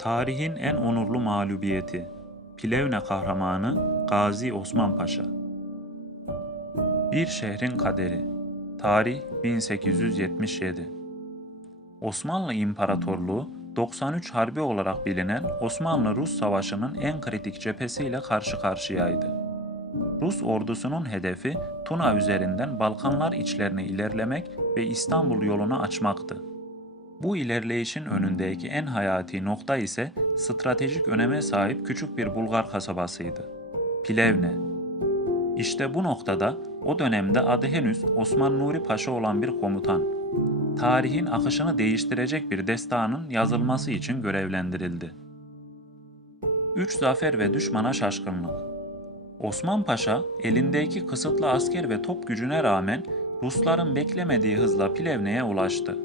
Tarihin en onurlu mağlubiyeti. Plevne kahramanı Gazi Osman Paşa. Bir şehrin kaderi. Tarih 1877. Osmanlı İmparatorluğu 93 Harbi olarak bilinen Osmanlı-Rus Savaşı'nın en kritik cephesiyle karşı karşıyaydı. Rus ordusunun hedefi Tuna üzerinden Balkanlar içlerine ilerlemek ve İstanbul yolunu açmaktı. Bu ilerleyişin önündeki en hayati nokta ise stratejik öneme sahip küçük bir Bulgar kasabasıydı. Plevne. İşte bu noktada o dönemde adı henüz Osman Nuri Paşa olan bir komutan, tarihin akışını değiştirecek bir destanın yazılması için görevlendirildi. Üç zafer ve düşmana şaşkınlık. Osman Paşa elindeki kısıtlı asker ve top gücüne rağmen Rusların beklemediği hızla Plevne'ye ulaştı.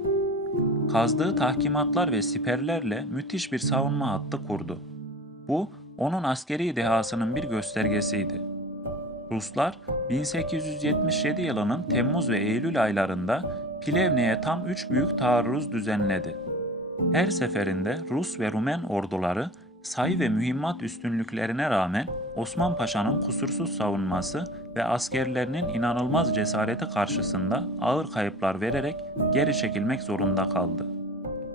Kazdığı tahkimatlar ve siperlerle müthiş bir savunma hattı kurdu. Bu onun askeri dehasının bir göstergesiydi. Ruslar 1877 yılının Temmuz ve Eylül aylarında Plevne'ye tam üç büyük taarruz düzenledi. Her seferinde Rus ve Rumen orduları sayı ve mühimmat üstünlüklerine rağmen Osman Paşa'nın kusursuz savunması ve askerlerinin inanılmaz cesareti karşısında ağır kayıplar vererek geri çekilmek zorunda kaldı.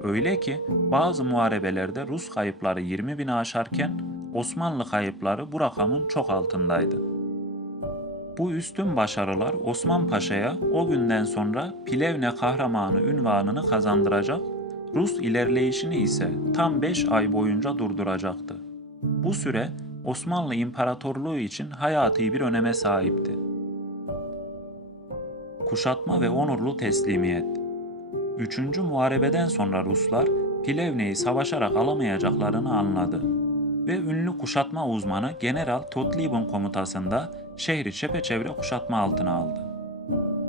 Öyle ki bazı muharebelerde Rus kayıpları 20 bini aşarken Osmanlı kayıpları bu rakamın çok altındaydı. Bu üstün başarılar Osman Paşa'ya o günden sonra Plevne kahramanı ünvanını kazandıracak, Rus ilerleyişini ise tam 5 ay boyunca durduracaktı. Bu süre Osmanlı İmparatorluğu için hayati bir öneme sahipti. Kuşatma ve onurlu teslimiyet Üçüncü muharebeden sonra Ruslar Plevne'yi savaşarak alamayacaklarını anladı ve ünlü kuşatma uzmanı General Todlib'in komutasında şehri çepeçevre kuşatma altına aldı.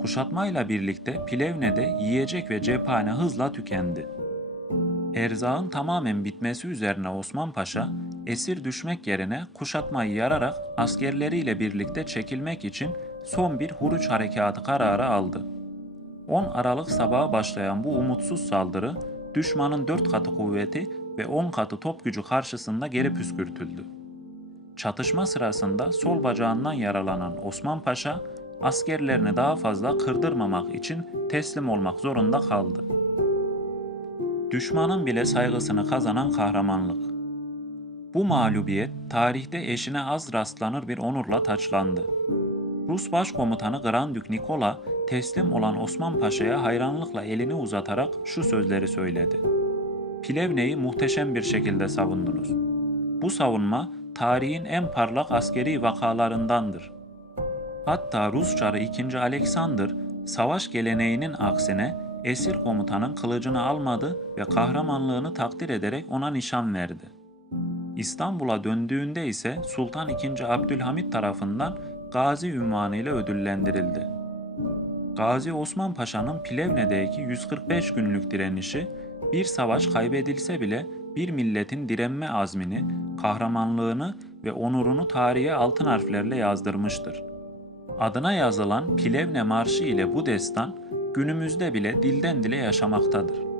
Kuşatmayla birlikte Plevne'de yiyecek ve cephane hızla tükendi. Erzağın tamamen bitmesi üzerine Osman Paşa, esir düşmek yerine kuşatmayı yararak askerleriyle birlikte çekilmek için son bir huruç harekatı kararı aldı. 10 Aralık sabahı başlayan bu umutsuz saldırı, düşmanın 4 katı kuvveti ve 10 katı top gücü karşısında geri püskürtüldü. Çatışma sırasında sol bacağından yaralanan Osman Paşa, askerlerini daha fazla kırdırmamak için teslim olmak zorunda kaldı. Düşmanın bile saygısını kazanan kahramanlık. Bu mağlubiyet tarihte eşine az rastlanır bir onurla taçlandı. Rus Başkomutanı Grand Dük Nikola teslim olan Osman Paşa'ya hayranlıkla elini uzatarak şu sözleri söyledi. Plevne'yi muhteşem bir şekilde savundunuz. Bu savunma tarihin en parlak askeri vakalarındandır. Hatta Rus Çarı 2. Alexander savaş geleneğinin aksine esir komutanın kılıcını almadı ve kahramanlığını takdir ederek ona nişan verdi. İstanbul'a döndüğünde ise Sultan II. Abdülhamit tarafından Gazi ünvanı ile ödüllendirildi. Gazi Osman Paşa'nın Plevne'deki 145 günlük direnişi bir savaş kaybedilse bile bir milletin direnme azmini, kahramanlığını ve onurunu tarihe altın harflerle yazdırmıştır. Adına yazılan Plevne Marşı ile bu destan günümüzde bile dilden dile yaşamaktadır.